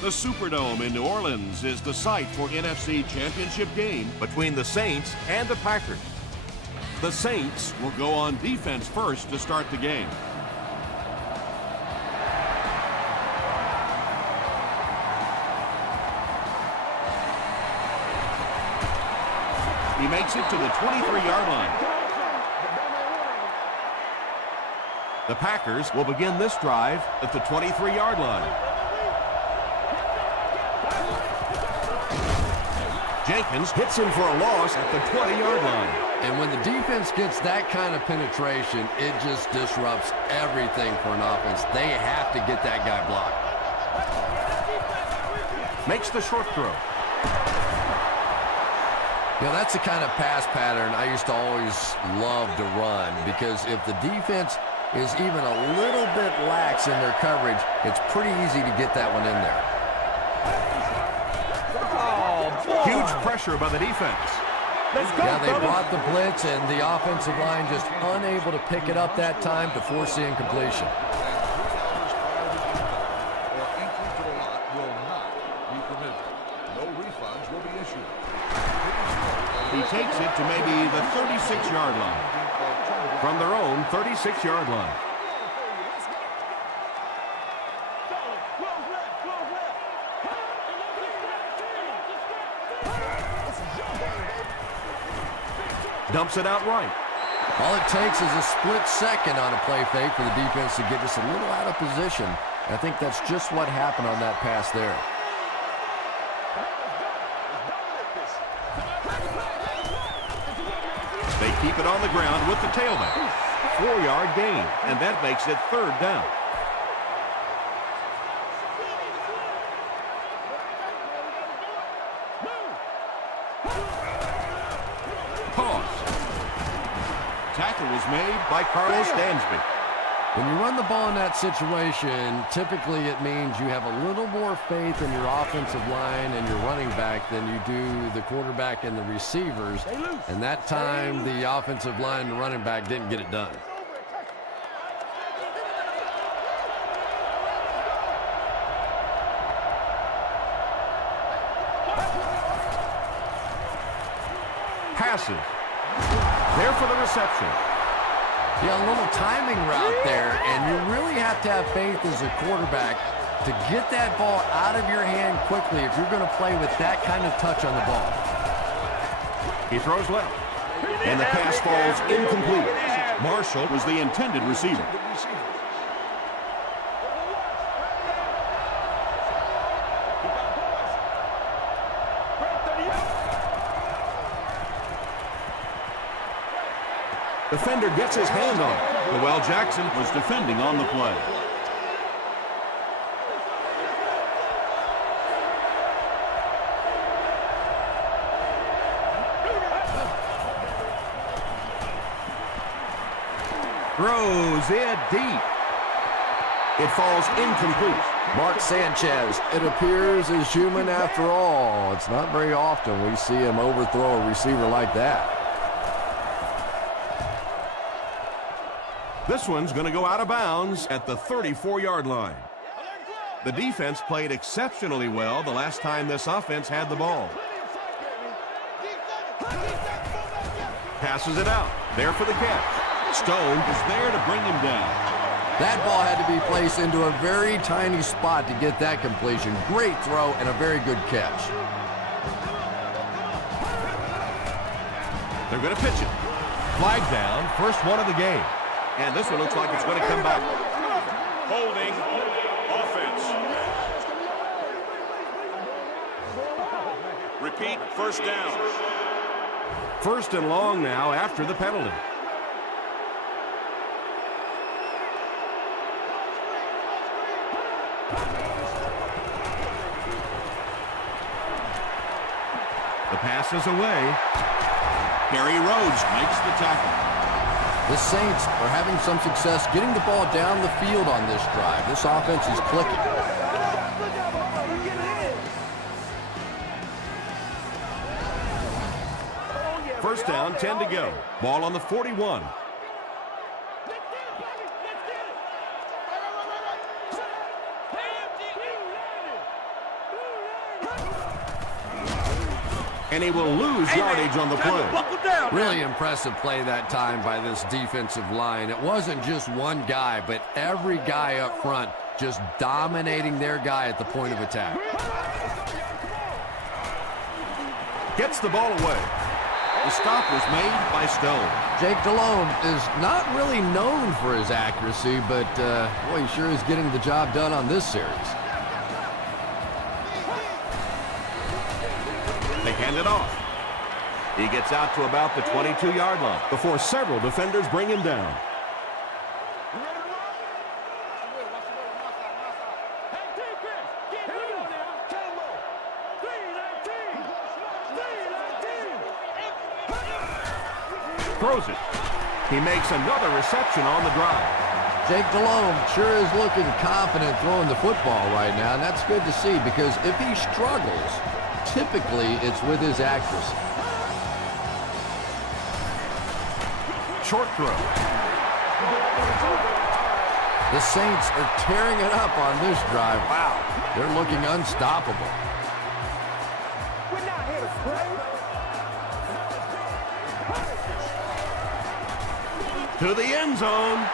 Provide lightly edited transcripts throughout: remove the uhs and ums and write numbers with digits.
The Superdome in New Orleans is the site for NFC Championship game between the Saints and the Packers. The Saints will go on defense first to start the game. He makes it to the 23-yard line. The Packers will begin this drive at the 23-yard line. Jenkins hits him for a loss at the 20-yard line. And when the defense gets that kind of penetration, it just disrupts everything for an offense. They have to get that guy blocked. Makes the short throw. You know, that's the kind of pass pattern I used to always love to run, because if the defense is even a little bit lax in their coverage, it's pretty easy to get that one in there. Huge pressure by the defense. Let's go, yeah, they brought the blitz, and the offensive line just unable to pick it up that time to force the incompletion. He takes it to maybe the 36-yard line. From their own 36-yard line. Dumps it out right. All it takes is a split second on a play fake for the defense to get just a little out of position. I think that's just what happened on that pass there. They keep it on the ground with the tailback. 4-yard gain, and that makes it 3rd down. Pause. Tackle was made by Carlos Dansby. When you run the ball in that situation, typically it means you have a little more faith in your offensive line and your running back than you do the quarterback and the receivers. And that time, the offensive line and the running back didn't get it done. Passes. There for the reception. Yeah, a little timing route there, and you really have to have faith as a quarterback to get that ball out of your hand quickly if you're going to play with that kind of touch on the ball. He throws left, and the pass falls incomplete. Marshall was the intended receiver. Defender gets his hand on it. Noel Jackson was defending on the play. Throws it deep. It falls incomplete. Mark Sanchez, it appears, is human after all. It's not very often we see him overthrow a receiver like that. This one's going to go out of bounds at the 34-yard line. The defense played exceptionally well the last time this offense had the ball. Passes it out. There for the catch. Stone is there to bring him down. That ball had to be placed into a very tiny spot to get that completion. Great throw and a very good catch. They're going to pitch it. Flag down. First one of the game. And this one looks like it's going to come back. Holding offense. Repeat, first down. First and long now after the penalty. The pass is away. Gary Rhodes makes the tackle. The Saints are having some success getting the ball down the field on this drive. This offense is clicking. First down, 10 to go. Ball on the 41. And he will lose yardage on the play. Really impressive play that time by this defensive line. It wasn't just one guy, but every guy up front just dominating their guy at the point of attack. Gets the ball away. The stop was made by Stone. Jake Delhomme is not really known for his accuracy, but boy, he sure is getting the job done on this series. They hand it off. He gets out to about the 22-yard line before several defenders bring him down. Throws it. He makes another reception on the drive. Jake Delhomme sure is looking confident throwing the football right now, and that's good to see because if he struggles, typically it's with his accuracy. Short throw. The Saints are tearing it up on this drive. Wow, they're looking unstoppable. To the end zone.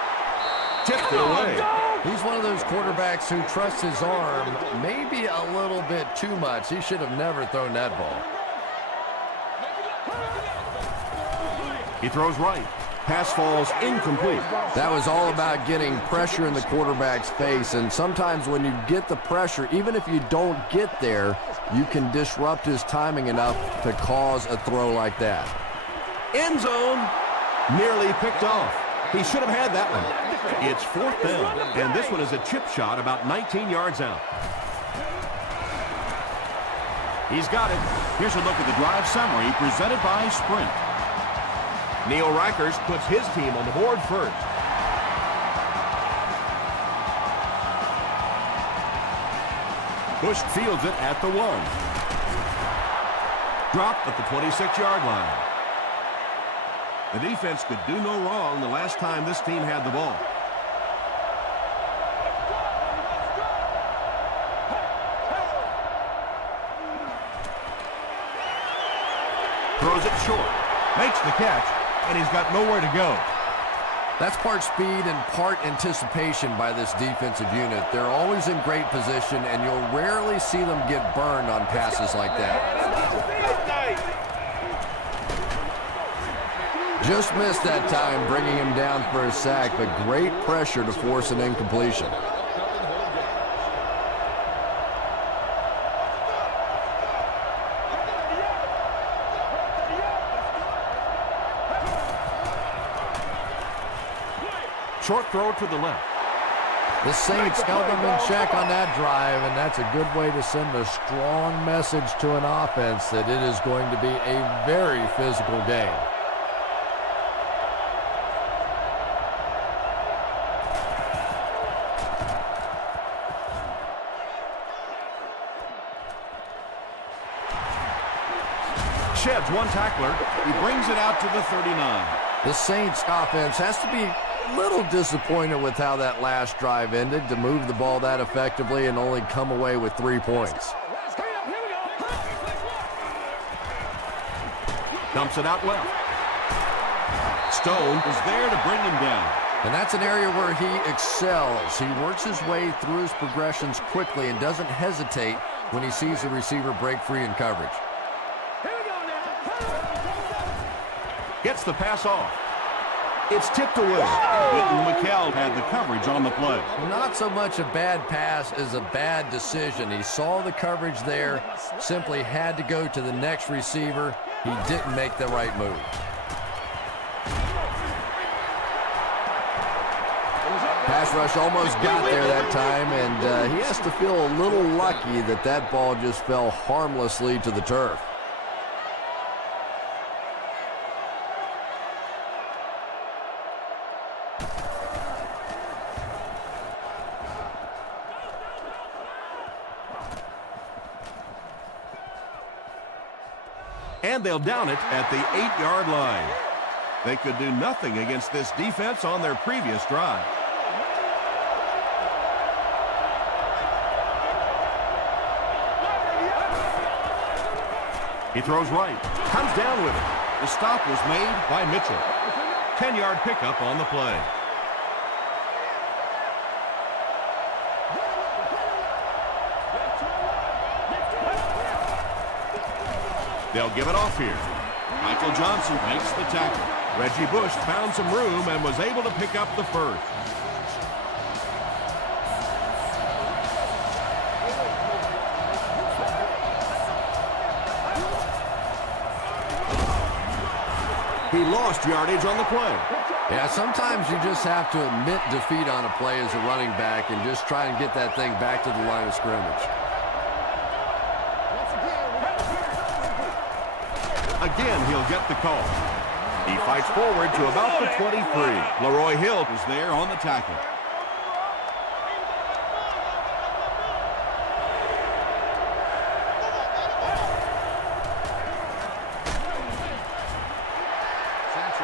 Tipped it away. He's one of those quarterbacks who trusts his arm maybe a little bit too much. He should have never thrown that ball. He throws right. Pass falls incomplete. That was all about getting pressure in the quarterback's face, and sometimes when you get the pressure, even if you don't get there, you can disrupt his timing enough to cause a throw like that. End zone. Nearly picked off. He should have had that one. It's fourth down, and this one is a chip shot about 19 yards out. He's got it. Here's a look at the drive summary presented by Sprint. Neil Reichers puts his team on the board first. Bush fields it at the 1. Dropped at the 26-yard line. The defense could do no wrong the last time this team had the ball. Throws it short. Makes the catch, and he's got nowhere to go. That's part speed and part anticipation by this defensive unit. They're always in great position, and you'll rarely see them get burned on passes like that. Just missed that time, bringing him down for a sack, but great pressure to force an incompletion. Short throw to the left. The Saints held them in check on that drive, and that's a good way to send a strong message to an offense that it is going to be a very physical game. Sheds one tackler. He brings it out to the 39. The Saints offense has to be a little disappointed with how that last drive ended to move the ball that effectively and only come away with 3 points. Dumps it out well. Stone is there to bring him down. And that's an area where he excels. He works his way through his progressions quickly and doesn't hesitate when he sees the receiver break free in coverage. Gets the pass off. It's tipped away. Whitten McKell had the coverage on the play. Not so much a bad pass as a bad decision. He saw the coverage there, simply had to go to the next receiver. He didn't make the right move. Pass rush almost got there that time, and he has to feel a little lucky that that ball just fell harmlessly to the turf. And they'll down it at the 8-yard line. They could do nothing against this defense on their previous drive. He throws right. Comes down with it. The stop was made by Mitchell. 10-yard pickup on the play. They'll give it off here. Michael Johnson makes the tackle. Reggie Bush found some room and was able to pick up the first. He lost yardage on the play. Yeah, sometimes you just have to admit defeat on a play as a running back and just try and get that thing back to the line of scrimmage. Again, he'll get the call. He fights forward to about the 23. Leroy Hill is there on the tackle.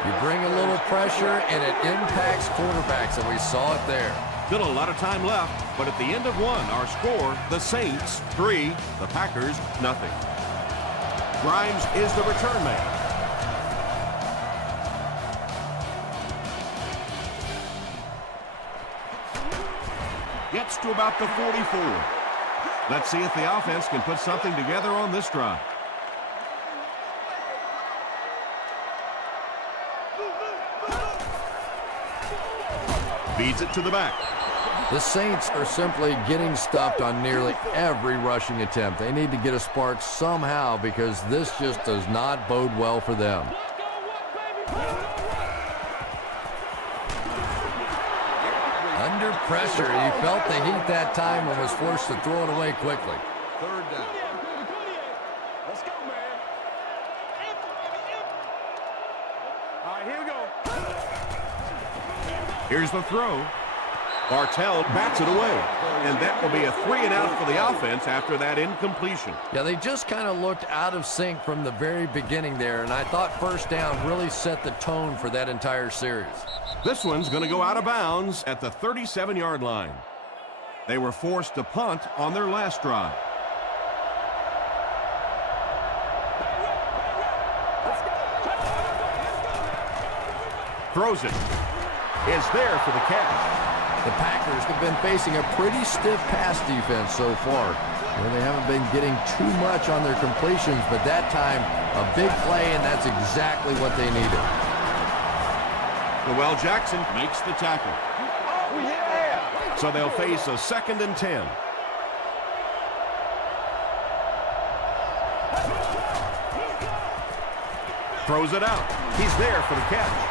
You bring a little pressure, and it impacts quarterbacks, and we saw it there. Still a lot of time left, but at the end of one, our score, the Saints 3, the Packers nothing. Grimes is the return man. Gets to about the 44. Let's see if the offense can put something together on this drive. Feeds it to the back. The Saints are simply getting stuffed on nearly every rushing attempt. They need to get a spark somehow because this just does not bode well for them. Under pressure, he felt the heat that time and was forced to throw it away quickly. Third down. Let's go, man. All right, here we go. Here's the throw. Bartell bats it away, and that will be a 3-and-out for the offense after that incompletion. Yeah, they just kind of looked out of sync from the very beginning there, and I thought first down really set the tone for that entire series. This one's going to go out of bounds at the 37-yard line. They were forced to punt on their last drive. Throws it. Is there for the catch. The Packers have been facing a pretty stiff pass defense so far. They haven't been getting too much on their completions, but that time, a big play, and that's exactly what they needed. Noel Jackson makes the tackle. Oh, yeah. So they'll face a 2nd and 10. Throws it out. He's there for the catch.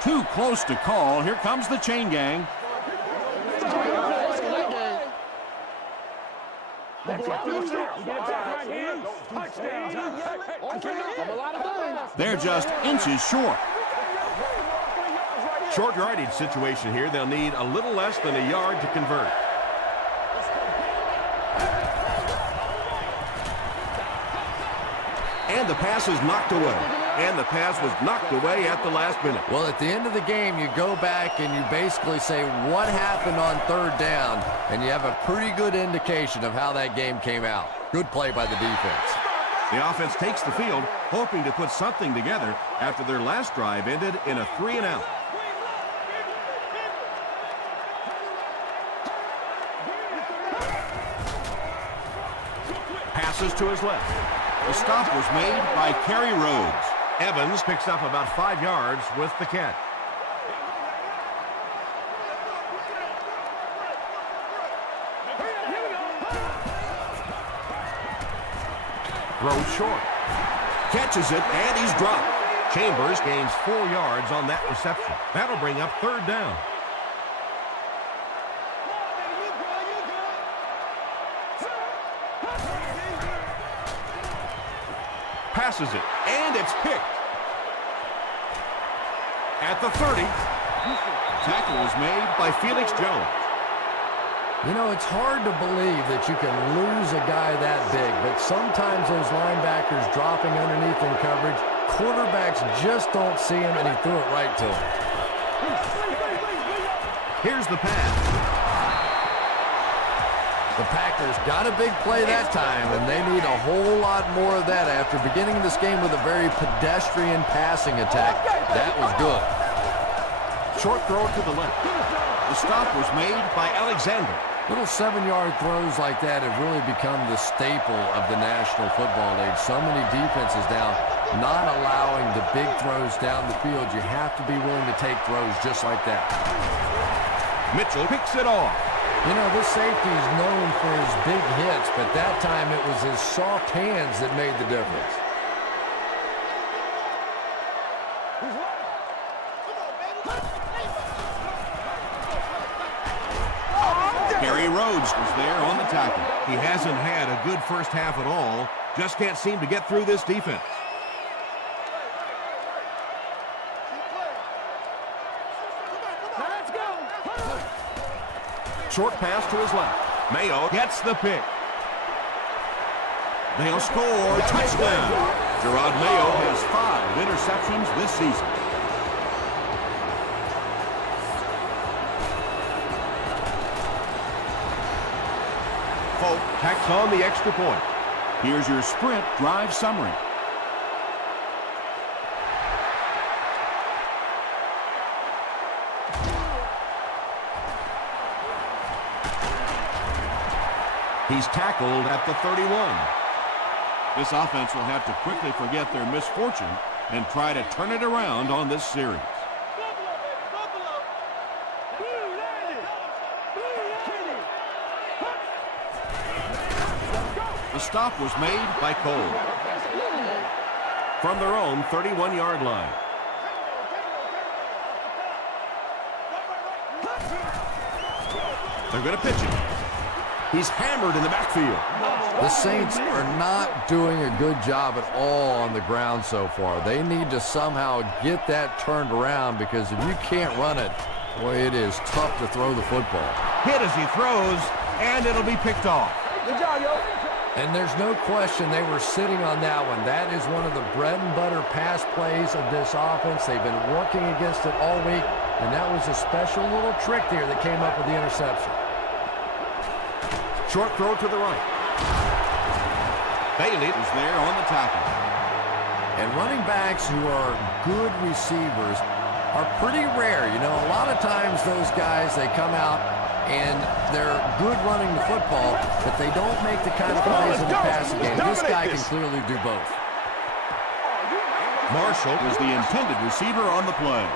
Too close to call. Here comes the chain gang. They're just inches short. Short yardage situation here. They'll need a little less than a yard to convert. And the pass is knocked away. And the pass was knocked away at the last minute. Well, at the end of the game, you go back and you basically say what happened on third down, and you have a pretty good indication of how that game came out. Good play by the defense. The offense takes the field, hoping to put something together after their last drive ended in a 3-and-out. Passes to his left. The stop was made by Kerry Rhodes. Evans picks up about 5 yards with the catch. Throws short. Catches it, and he's dropped. Chambers gains 4 yards on that reception. That'll bring up 3rd down. Passes it, and it's picked. At the 30, tackle is made by Felix Jones. You know, it's hard to believe that you can lose a guy that big, but sometimes those linebackers dropping underneath in coverage, quarterbacks just don't see him, and he threw it right to him. Here's the pass. The Packers got a big play that time, and they need a whole lot more of that after beginning this game with a very pedestrian passing attack. That was good. Short throw to the left. The stop was made by Alexander. Little 7-yard throws like that have really become the staple of the National Football League. So many defenses now not allowing the big throws down the field. You have to be willing to take throws just like that. Mitchell picks it off. You know, this safety is known for his big hits, but that time it was his soft hands that made the difference. Gary Rhodes was there on the tackle. He hasn't had a good first half at all. Just can't seem to get through this defense. Short pass to his left. Mayo gets the pick. They'll score. Touchdown. Gerard Mayo has 5 interceptions this season. Folk tacks on the extra point. Here's your sprint drive summary. He's tackled at the 31. This offense will have to quickly forget their misfortune and try to turn it around on this series. The stop was made by Cole from their own 31-yard line. They're going to pitch it. He's hammered in the backfield. The Saints are not doing a good job at all on the ground so far. They need to somehow get that turned around, because if you can't run it, boy, it is tough to throw the football. Hit as he throws, and it'll be picked off. Good job, yo. And there's no question they were sitting on that one. That is one of the bread and butter pass plays of this offense. They've been working against it all week, and that was a special little trick there that came up with the interception. Short throw to the right. Bailey is there on the tackle. And running backs who are good receivers are pretty rare. You know, a lot of times those guys, they come out and they're good running the football, but they don't make the kind of plays in the passing game. This guy can clearly do both. Marshall is the intended receiver on the play.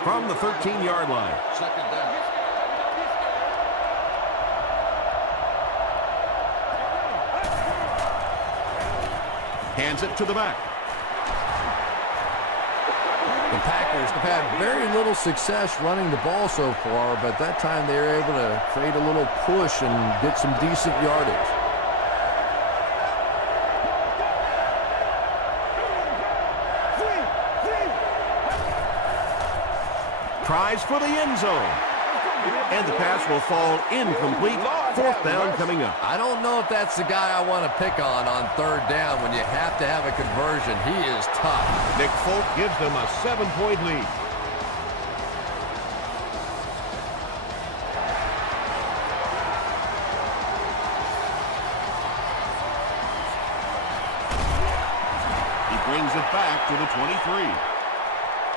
From the 13-yard line. Second down. Hands it to the back. The Packers have had very little success running the ball so far, but that time they were able to create a little push and get some decent yardage. Tries for the end zone. And the pass will fall incomplete. 4th down coming up. I don't know if that's the guy I want to pick on 3rd down when you have to have a conversion. He is tough. Nick Folk gives them a 7-point lead. He brings it back to the 23.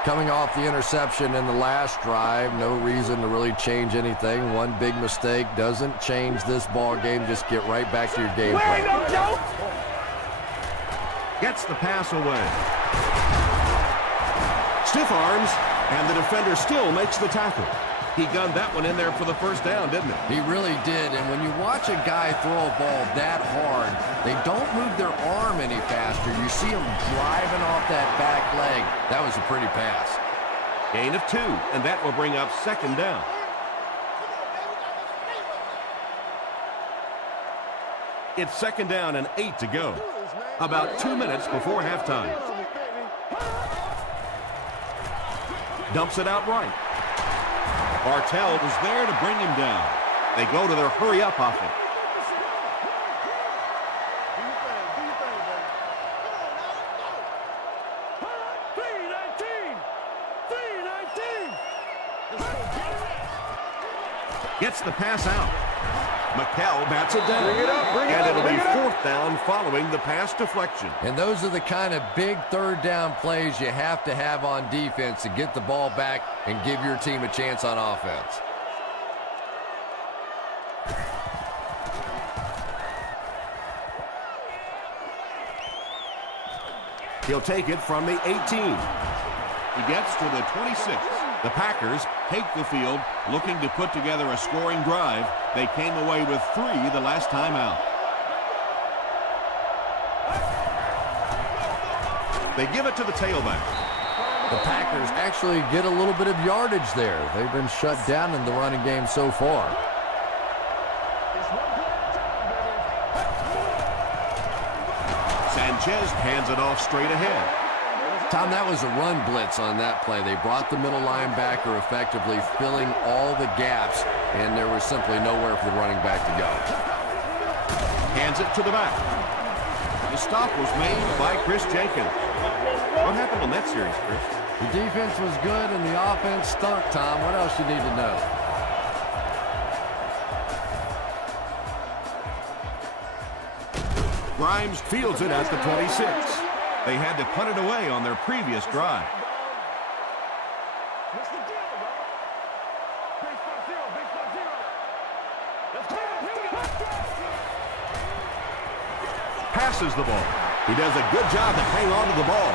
Coming off the interception in the last drive, no reason to really change anything. One big mistake doesn't change this ball game. Just get right back to your game plan. Gets the pass away. Stiff arms, and the defender still makes the tackle. He gunned that one in there for the 1st down, didn't he? He really did, and when you watch a guy throw a ball that hard, they don't move their arm any faster. You see them driving off that back leg. That was a pretty pass. Gain of 2, and that will bring up 2nd down. It's 2nd down and 8 to go. About 2 minutes before halftime. Dumps it out right. Bartell was there to bring him down. They go to their hurry-up offense. Gets the pass out. McKell bats it down. Bring it up, bring it and up, it'll be bring it up. fourth down following the pass deflection. And those are the kind of big third down plays you have to have on defense to get the ball back and give your team a chance on offense. He'll take it from the 18. He gets to the 26. The Packers take the field, looking to put together a scoring drive. They came away with 3 the last time out. They give it to the tailback. The Packers actually get a little bit of yardage there. They've been shut down in the running game so far. Sanchez hands it off straight ahead. Tom, that was a run blitz on that play. They brought the middle linebacker effectively filling all the gaps, and there was simply nowhere for the running back to go. Hands it to the back. The stop was made by Chris Jenkins. What happened on that series, Chris? The defense was good and the offense stunk, Tom. What else you need to know? Grimes fields it at the 26. They had to punt it away on their previous drive. What's the deal, bro? Big 5-0, big 5-0. Let's go. Passes the ball. He does a good job to hang on to the ball.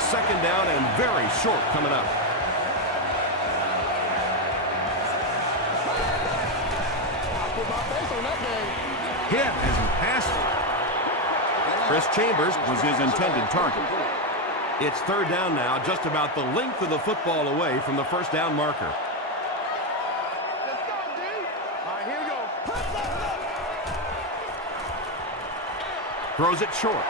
Second down and very short coming up. Hit as he passed it. Chris Chambers was his intended target. It's third down now, just about the length of the football away from the first down marker. Let's go, D. All right, here we go. Throws it short.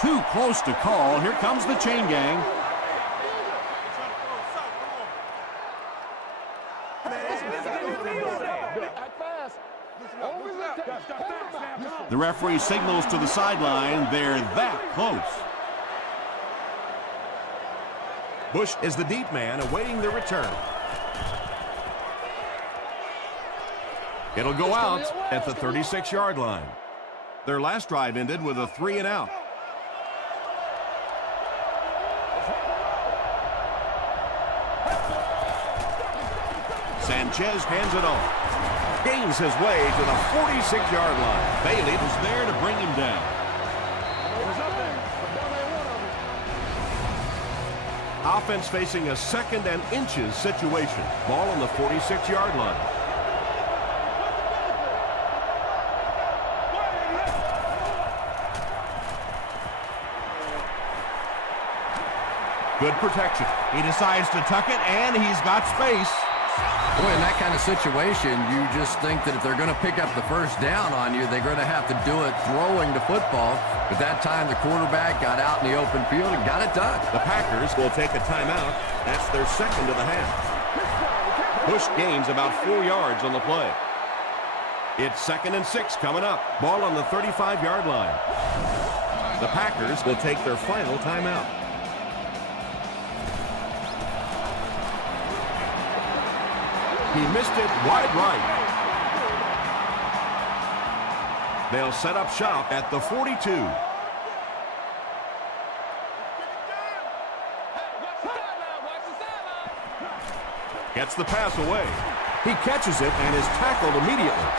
Too close to call. Here comes the chain gang. The referee signals to the sideline. They're that close. Bush is the deep man awaiting the return. It'll go out at the 36-yard line. Their last drive ended with a 3-and-out. Sanchez hands it off. Gains his way to the 46-yard line. Bailey was there to bring him down. Offense facing a second and inches situation. Ball on the 46-yard line. Good protection. He decides to tuck it, and he's got space. Boy, in that kind of situation, you just think that if they're going to pick up the first down on you, they're going to have to do it throwing the football. But that time, the quarterback got out in the open field and got it done. The Packers will take a timeout. That's their second of the half. Bush gains about 4 yards on the play. It's 2nd and 6 coming up. Ball on the 35-yard line. The Packers will take their final timeout. He missed it wide right. They'll set up shop at the 42. Gets the pass away. He catches it and is tackled immediately.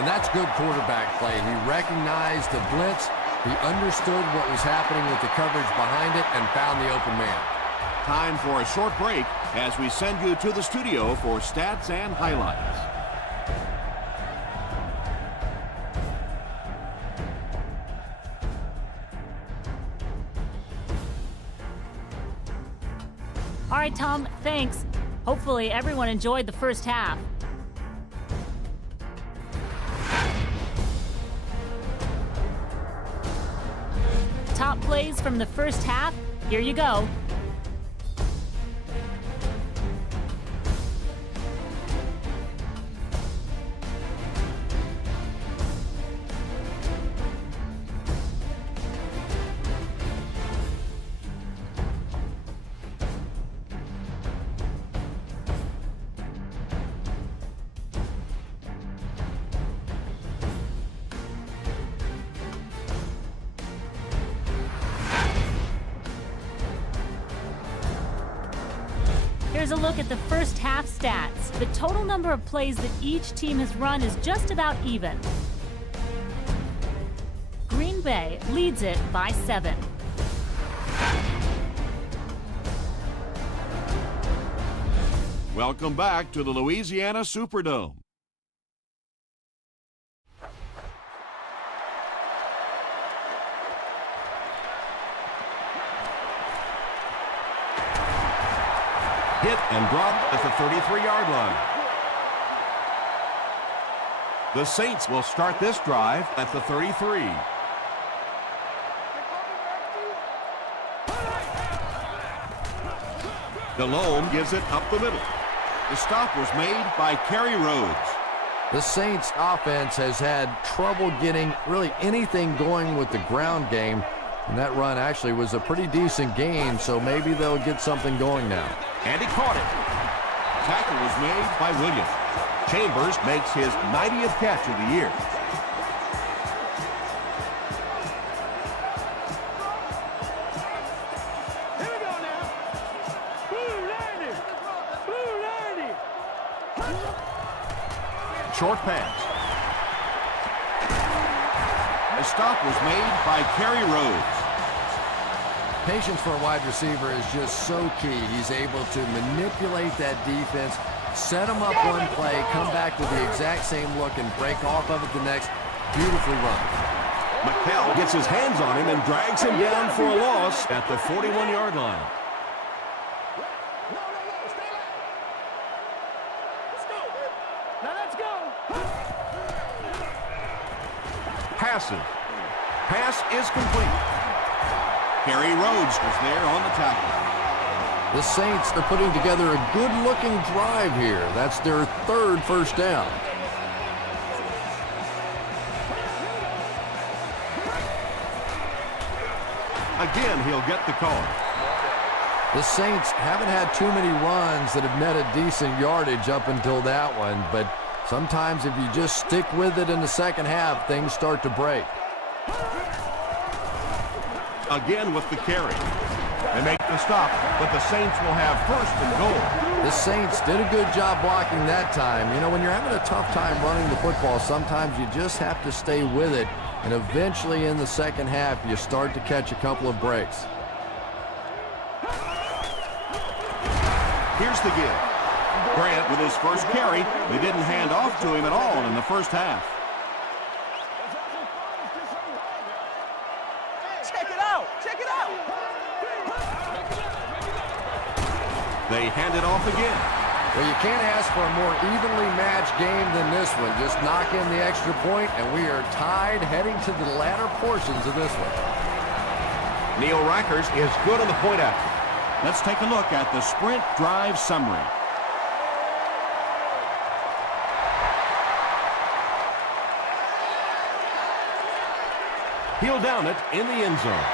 And that's good quarterback play. He recognized the blitz. He understood what was happening with the coverage behind it and found the open man. Time for a short break as we send you to the studio for stats and highlights. All right, Tom, thanks. Hopefully everyone enjoyed the first half. Top plays from the first half, here you go. Here's a look at the first half stats. The total number of plays that each team has run is just about even. Green Bay leads it by 7. Welcome back to the Louisiana Superdome. Hit and dropped at the 33-yard line. The Saints will start this drive at the 33. Delhomme gives it up the middle. The stop was made by Kerry Rhodes. The Saints offense has had trouble getting really anything going with the ground game. And that run actually was a pretty decent gain, so maybe they'll get something going now. And he caught it. Tackle was made by Williams. Chambers makes his 90th catch of the year. Here we go now. Blue 90. Blue 90. Short pass. The stop was made by Kerry Rhodes. Patience for a wide receiver is just so key. He's able to manipulate that defense, set them up one play, come back with the exact same look, and break off of it the next. Beautifully run. McHale gets his hands on him and drags him down for a loss at the 41-yard line. Now let's go. Passes. Pass is complete. Kerry Rhodes was there on the tackle. The Saints are putting together a good-looking drive here. That's their third first down. Again, he'll get the call. The Saints haven't had too many runs that have netted decent yardage up until that one, but sometimes if you just stick with it in the second half, things start to break. Again with the carry. They make the stop, but the Saints will have first and goal. The Saints did a good job blocking that time. You know, when you're having a tough time running the football, sometimes you just have to stay with it, and eventually in the second half, you start to catch a couple of breaks. Here's the give. Grant with his first carry. They didn't hand off to him at all in the first half. Check it out. Check it out. They hand it off again. Well, you can't ask for a more evenly matched game than this one. Just knock in the extra point, and we are tied heading to the latter portions of this one. Neil Rackers is good on the point after. Let's take a look at the sprint drive summary. He'll down it in the end zone.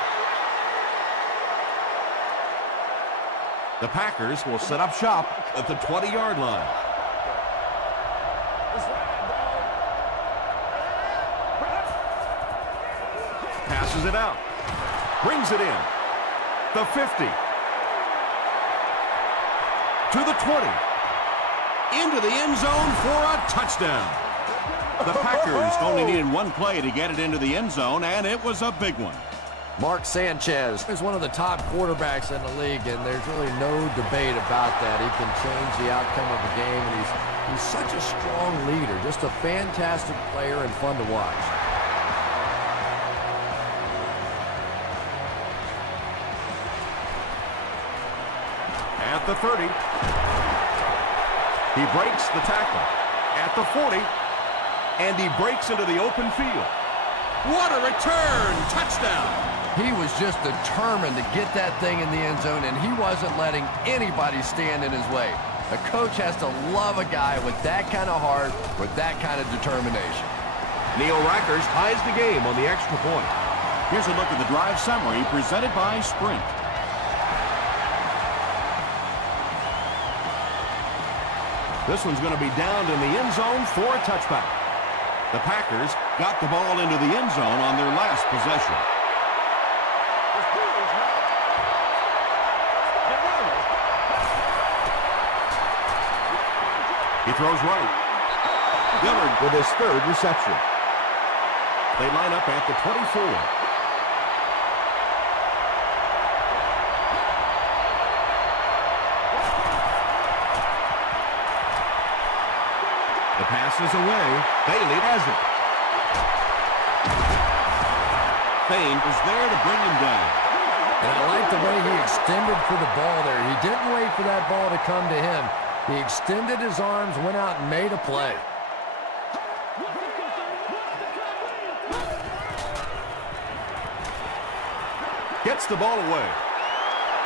The Packers will set up shop at the 20-yard line. Passes it out. Brings it in. The 50. To the 20. Into the end zone for a touchdown. The Packers only needed one play to get it into the end zone, and it was a big one. Mark Sanchez is one of the top quarterbacks in the league, and there's really no debate about that. He can change the outcome of the game, and he's such a strong leader, just a fantastic player and fun to watch. At the 30. He breaks the tackle. At the 40. And he breaks into the open field. What a return! Touchdown! He was just determined to get that thing in the end zone, and he wasn't letting anybody stand in his way. A coach has to love a guy with that kind of heart, with that kind of determination. Neil Rackers ties the game on the extra point. Here's a look at the drive summary presented by Sprint. This one's going to be downed in the end zone for a touchback. The Packers got the ball into the end zone on their last possession. He throws right. Dillard with his third reception. They line up at the 24. The pass is away. Bailey has it. Fane is there to bring him down. And I like the way he extended for the ball there. He didn't wait for that ball to come to him. He extended his arms, went out and made a play. Gets the ball away.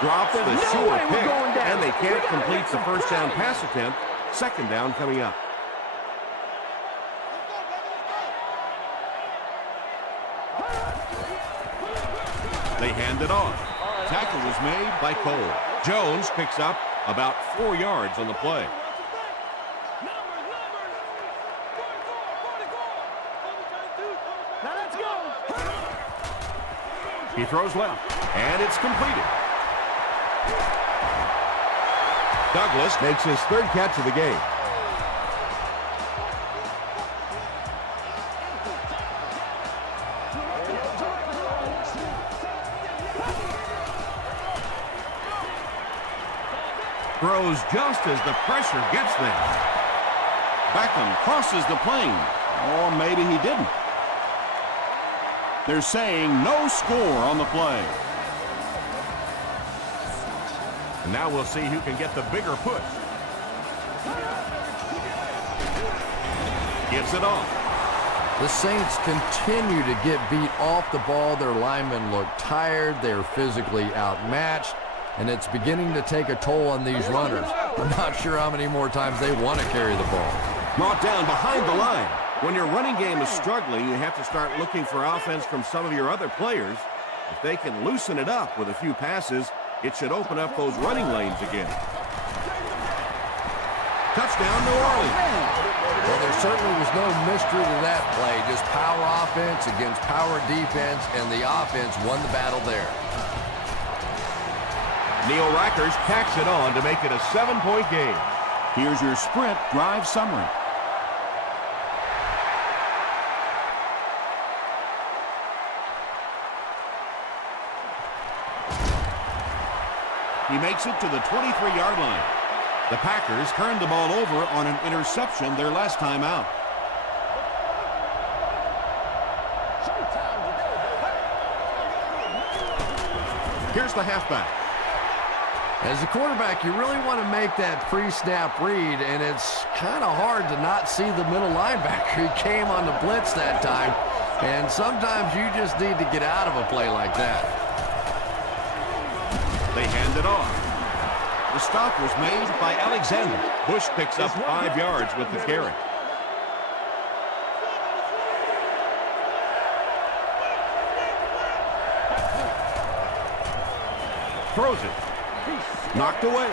Drops the short pick. And they can't complete the first down pass attempt. Second down coming up. They hand it off. Tackle was made by Cole. Jones picks up about 4 yards on the play. Now let's go. He throws left, and it's completed. Douglas makes his third catch of the game. Throws just as the pressure gets there. Beckham crosses the plane. Or maybe he didn't. They're saying no score on the play. And now we'll see who can get the bigger push. Gives it off. The Saints continue to get beat off the ball. Their linemen look tired. They're physically outmatched. And it's beginning to take a toll on these runners. I'm not sure how many more times they want to carry the ball. Brought down behind the line. When your running game is struggling, you have to start looking for offense from some of your other players. If they can loosen it up with a few passes, it should open up those running lanes again. Touchdown, New Orleans. Well, there certainly was no mystery to that play. Just power offense against power defense, and the offense won the battle there. Neil Rackers tacks it on to make it a 7-point game. Here's your sprint drive summary. He makes it to the 23-yard line. The Packers turned the ball over on an interception their last time out. Here's the halfback. As a quarterback, you really want to make that pre-snap read, and it's kind of hard to not see the middle linebacker. He came on the blitz that time, and sometimes you just need to get out of a play like that. They hand it off. The stop was made by Alexander. Bush picks up 5 yards with the carry. Throws it. Knocked away.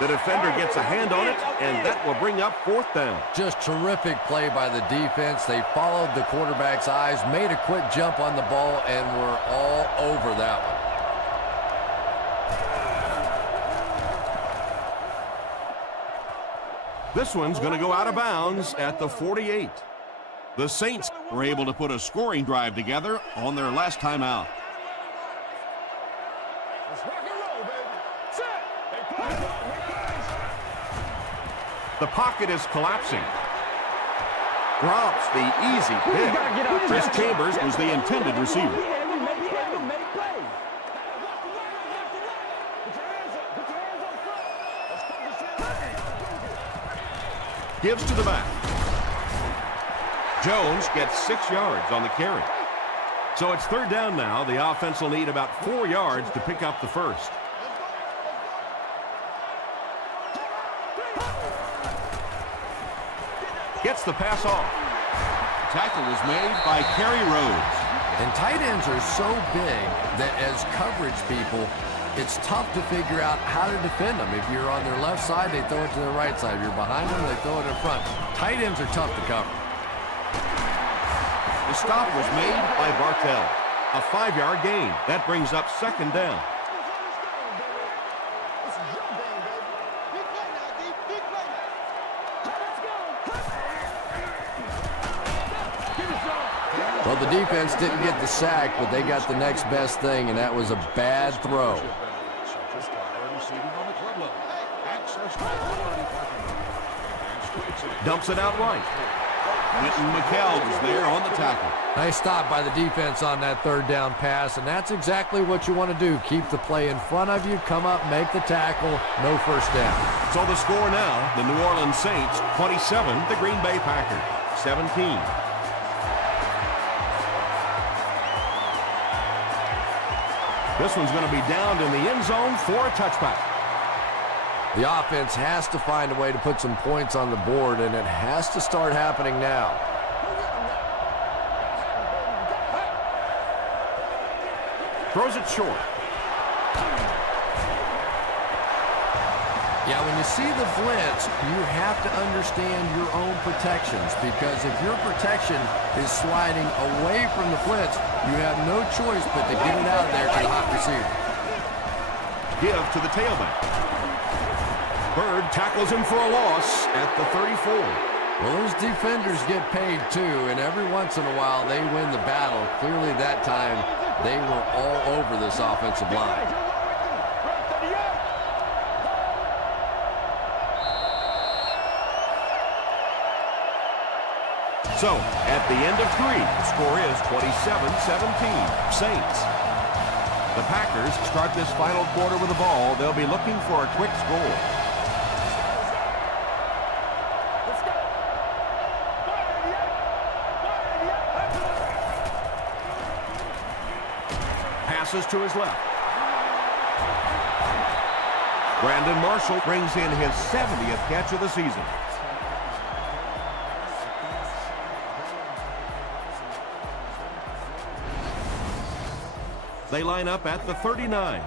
The defender gets a hand on it, and that will bring up fourth down. Just terrific play by the defense. They followed the quarterback's eyes, made a quick jump on the ball, and were all over that one. This one's going to go out of bounds at the 48. The Saints were able to put a scoring drive together on their last time out. Let's rock and roll, baby. Set. The pocket is collapsing. Drops the easy pick. Chris Chambers was the intended receiver. Gives to the back. Jones gets 6 yards on the carry. So it's third down now. The offense will need about 4 yards to pick up the first. Gets the pass off. Tackle was made by Kerry Rhodes. And tight ends are so big that as coverage people, it's tough to figure out how to defend them. If you're on their left side, they throw it to the right side. If you're behind them, they throw it in front. Tight ends are tough to cover. The stop was made by Bartell. A 5-yard gain. That brings up second down. the defense didn't get the sack, but they got the next best thing, and that was a bad throw. Dumps it out right. Quentin McKell was there on the tackle. Nice stop by the defense on that third down pass, and that's exactly what you want to do. Keep the play in front of you, come up, make the tackle, no first down. So the score now, the New Orleans Saints 27, the Green Bay Packers 17. This one's going to be downed in the end zone for a touchback. The offense has to find a way to put some points on the board, and it has to start happening now. Throws it short. Yeah, when you see the blitz, you have to understand your own protections, because if your protection is sliding away from the blitz, you have no choice but to get it out of there to the hot receiver. Give to the tailback. Bird tackles him for a loss at the 34. Well, those defenders get paid too, and every once in a while they win the battle. Clearly that time they were all over this offensive line. So, at the end of 3, the score is 27-17, Saints. The Packers start this final quarter with the ball. They'll be looking for a quick score. Passes to his left. Brandon Marshall brings in his 70th catch of the season. They line up at the 39.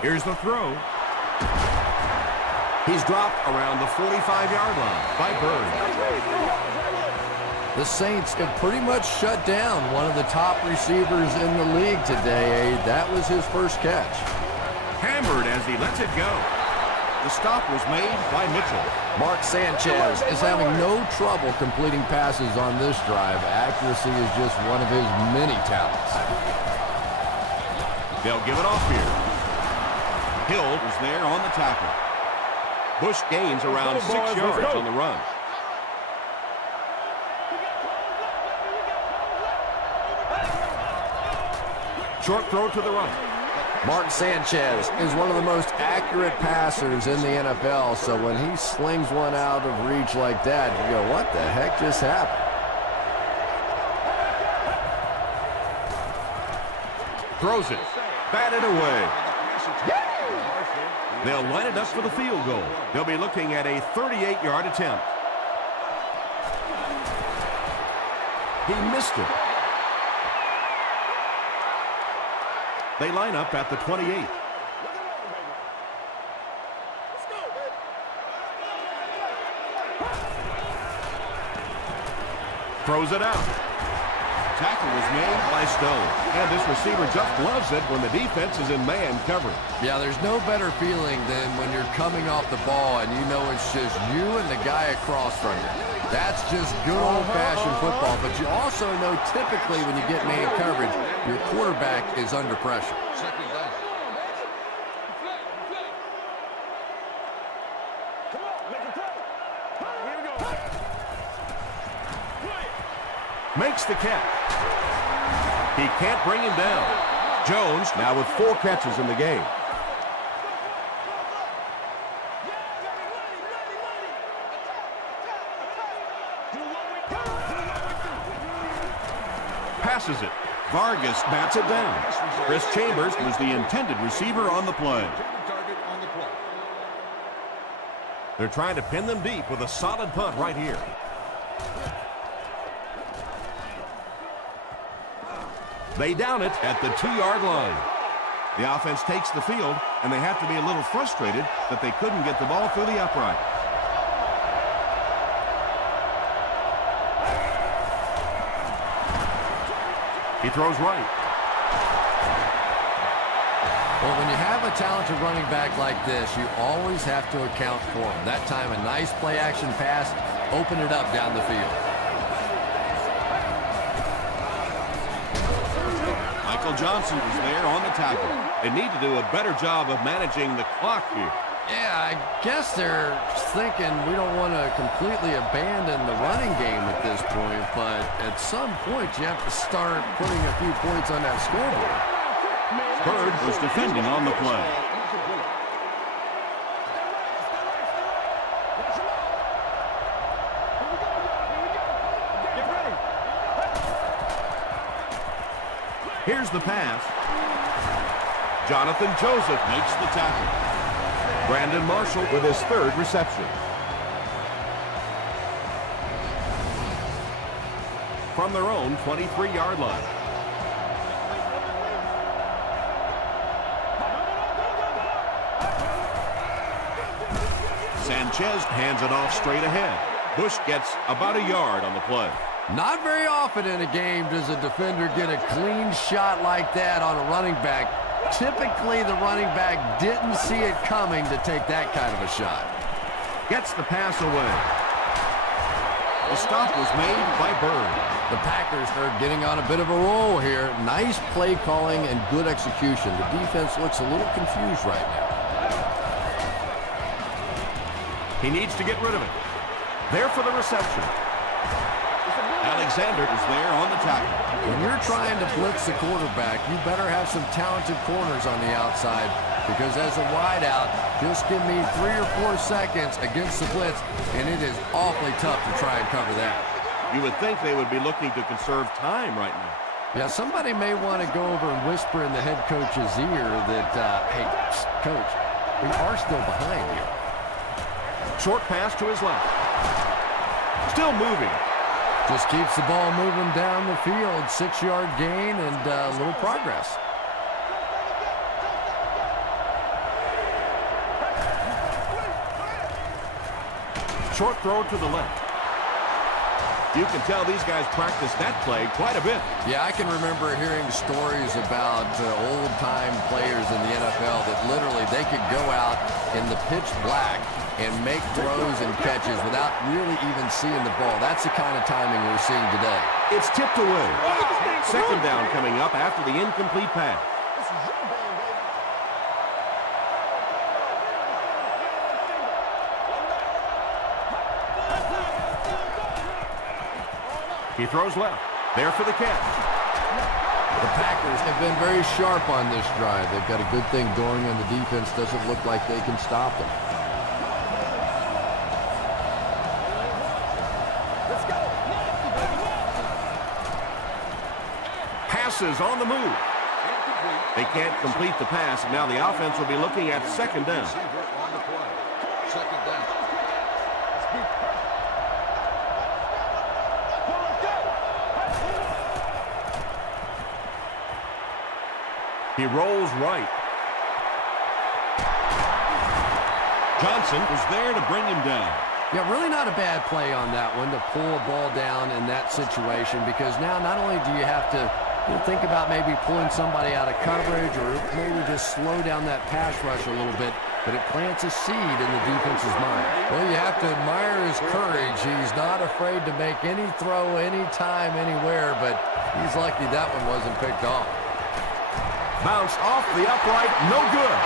Here's the throw. He's dropped around the 45-yard line by Bird. The Saints have pretty much shut down one of the top receivers in the league today. That was his first catch. Hammered as he lets it go. The stop was made by Mitchell. Mark Sanchez is having no trouble completing passes on this drive. Accuracy is just one of his many talents. They'll give it off here. Hill was there on the tackle. Bush gains around 6 yards on the run. Short throw to the right. Mark Sanchez is one of the most accurate passers in the NFL, so when he slings one out of reach like that, you go, what the heck just happened? Throws it. Batted away. They'll line it up for the field goal. They'll be looking at a 38-yard attempt. He missed it. They line up at the 28. Throws it out. Tackle was made by Stone. And this receiver just loves it when the defense is in man coverage. Yeah, there's no better feeling than when you're coming off the ball and you know it's just you and the guy across from you. That's just good old-fashioned football. But you also know typically when you get man coverage, your quarterback is under pressure. Makes the catch. He can't bring him down. Jones now with 4 catches in the game. Passes it. Vargas bats it down. Chris Chambers was the intended receiver on the play. They're trying to pin them deep with a solid punt right here. They down it at the 2-yard line. The offense takes the field, and they have to be a little frustrated that they couldn't get the ball through the upright. He throws right. Well, when you have a talented running back like this, you always have to account for him. That time, a nice play-action pass opened it up down the field. Michael Johnson is there on the tackle. They need to do a better job of managing the clock here. Yeah, I guess they're thinking we don't want to completely abandon the running game at this point, but at some point you have to start putting a few points on that scoreboard. Bird was defending on the play. Here's the pass. Jonathan Joseph makes the tackle. Brandon Marshall with his third reception. From their own 23-yard line. Sanchez hands it off straight ahead. Bush gets about a yard on the play. Not very often in a game does a defender get a clean shot like that on a running back. Typically, the running back didn't see it coming to take that kind of a shot. Gets the pass away. The stop was made by Bird. The Packers are getting on a bit of a roll here. Nice play calling and good execution. The defense looks a little confused right now. He needs to get rid of it. There for the reception. Alexander is there on the tackle. When you're trying to blitz the quarterback, you better have some talented corners on the outside, because as a wideout, just give me 3 or 4 seconds against the blitz, and it is awfully tough to try and cover that. You would think they would be looking to conserve time right now. Yeah, somebody may want to go over and whisper in the head coach's ear that, hey, coach, we are still behind you. Short pass to his left. Still moving. Just keeps the ball moving down the field. 6-yard gain and a little progress. Short throw to the left. You can tell these guys practice that play quite a bit. Yeah, I can remember hearing stories about old-time players in the NFL that literally they could go out in the pitch black and make throws and catches without really even seeing the ball. That's the kind of timing we're seeing today. It's tipped away. Second down coming up after the incomplete pass. He throws left. There for the catch. The Packers have been very sharp on this drive. They've got a good thing going, and the defense doesn't look like they can stop them. Passes on the move. They can't complete the pass, and now the offense will be looking at second down. He rolls right. Johnson was there to bring him down. Yeah, really not a bad play on that one to pull a ball down in that situation, because now not only do you have to think about maybe pulling somebody out of coverage or maybe just slow down that pass rush a little bit, but it plants a seed in the defense's mind. Well, you have to admire his courage. He's not afraid to make any throw anytime, anywhere, but he's lucky that one wasn't picked off. Bounced off the upright, no good.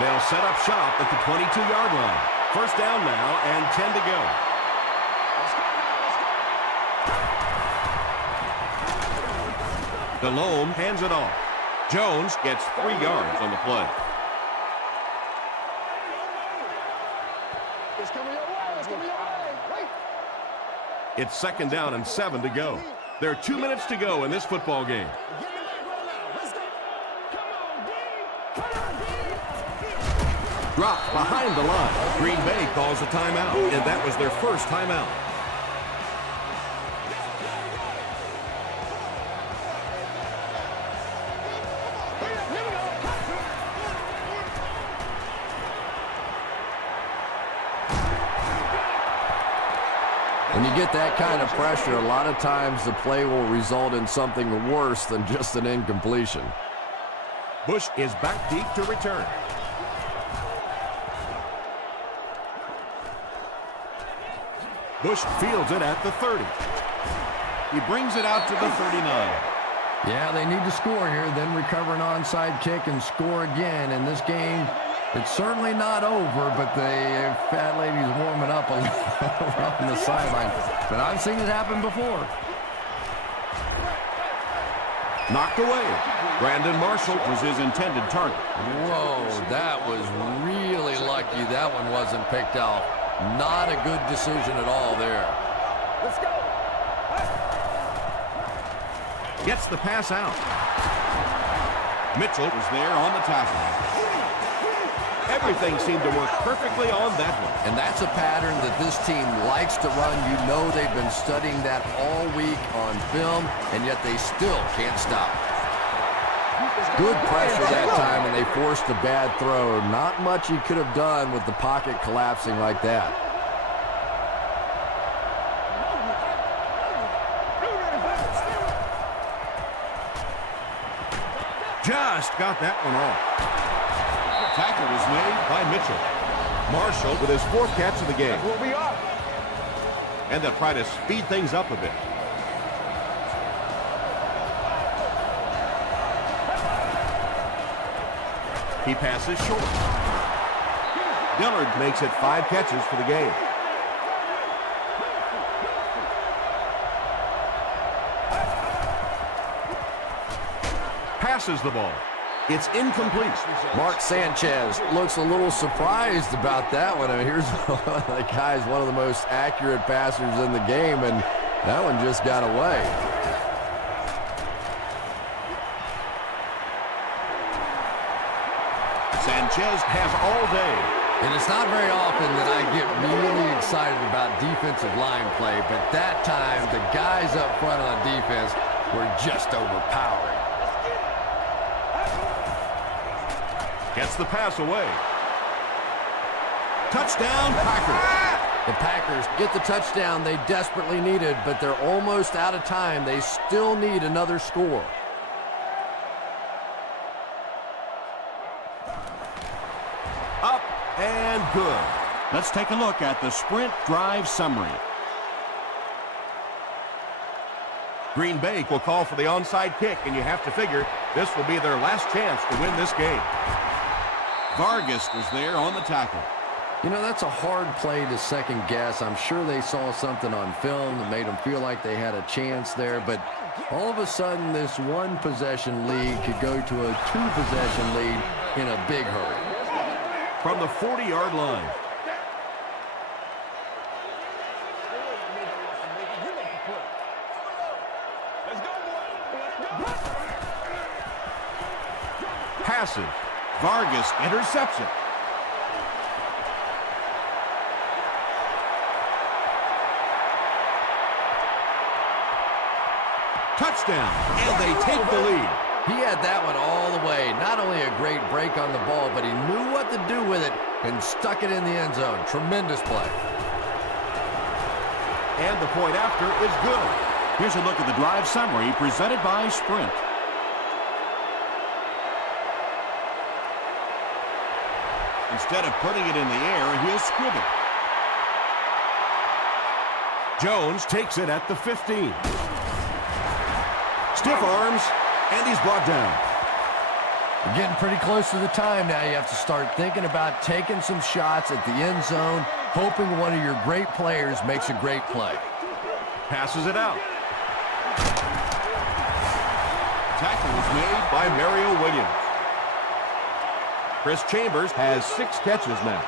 They'll set up shop at the 22-yard line. First down now and 10 to go. Delhomme hands it off. Jones gets 3 yards on the play. It's second down and 7 to go. There are 2 minutes to go in this football game. Dropped behind the line. Green Bay calls a timeout, and that was their first timeout. When you get that kind of pressure, a lot of times the play will result in something worse than just an incompletion. Bush is back deep to return. Bush fields it at the 30. He brings it out to the 39. Yeah, they need to score here, then recover an onside kick and score again. In this game, it's certainly not over, but the fat lady's warming up a little on the sideline. But I've seen it happen before. Knocked away. Brandon Marshall was his intended target. Whoa, that was really lucky that one wasn't picked off. Not a good decision at all there. Let's go. Gets the pass out. Mitchell was there on the tackle. Everything seemed to work perfectly on that one. And that's a pattern that this team likes to run. You know they've been studying that all week on film, and yet they still can't stop. Good pressure that time, and they forced a bad throw. Not much he could have done with the pocket collapsing like that. Just got that one off. Tackle was made by Mitchell. Marshall with his 4th catch of the game. Where we are. And they'll try to speed things up a bit. He passes short. Dillard makes it 5 catches for the game. Passes the ball. It's incomplete. Mark Sanchez looks a little surprised about that one. I mean, here's one of the guys, one of the most accurate passers in the game, and that one just got away. Sanchez has all day. And it's not very often that I get really excited about defensive line play, but that time the guys up front on defense were just overpowering. Gets the pass away. Touchdown, Packers. The Packers get the touchdown they desperately needed, but they're almost out of time. They still need another score. Up and good. Let's take a look at the sprint drive summary. Green Bay will call for the onside kick, and you have to figure this will be their last chance to win this game. Vargas was there on the tackle. You know, that's a hard play to second guess. I'm sure they saw something on film that made them feel like they had a chance there, but all of a sudden this one possession lead could go to a 2-possession lead in a big hurry. From the 40-yard line. Passes. Vargas intercepts it. Touchdown, and they take the lead. He had that one all the way. Not only a great break on the ball, but he knew what to do with it and stuck it in the end zone. Tremendous play. And the point after is good. Here's a look at the drive summary presented by Sprint. Instead of putting it in the air, he'll scribble. Jones takes it at the 15. Stiff arms, and he's brought down. We're getting pretty close to the time now. You have to start thinking about taking some shots at the end zone, hoping one of your great players makes a great play. Passes it out. Tackle was made by Mario Williams. Chris Chambers has 6 catches now.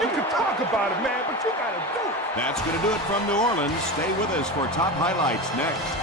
You can talk about it, man, but you gotta do it. That's going to do it from New Orleans. Stay with us for top highlights next.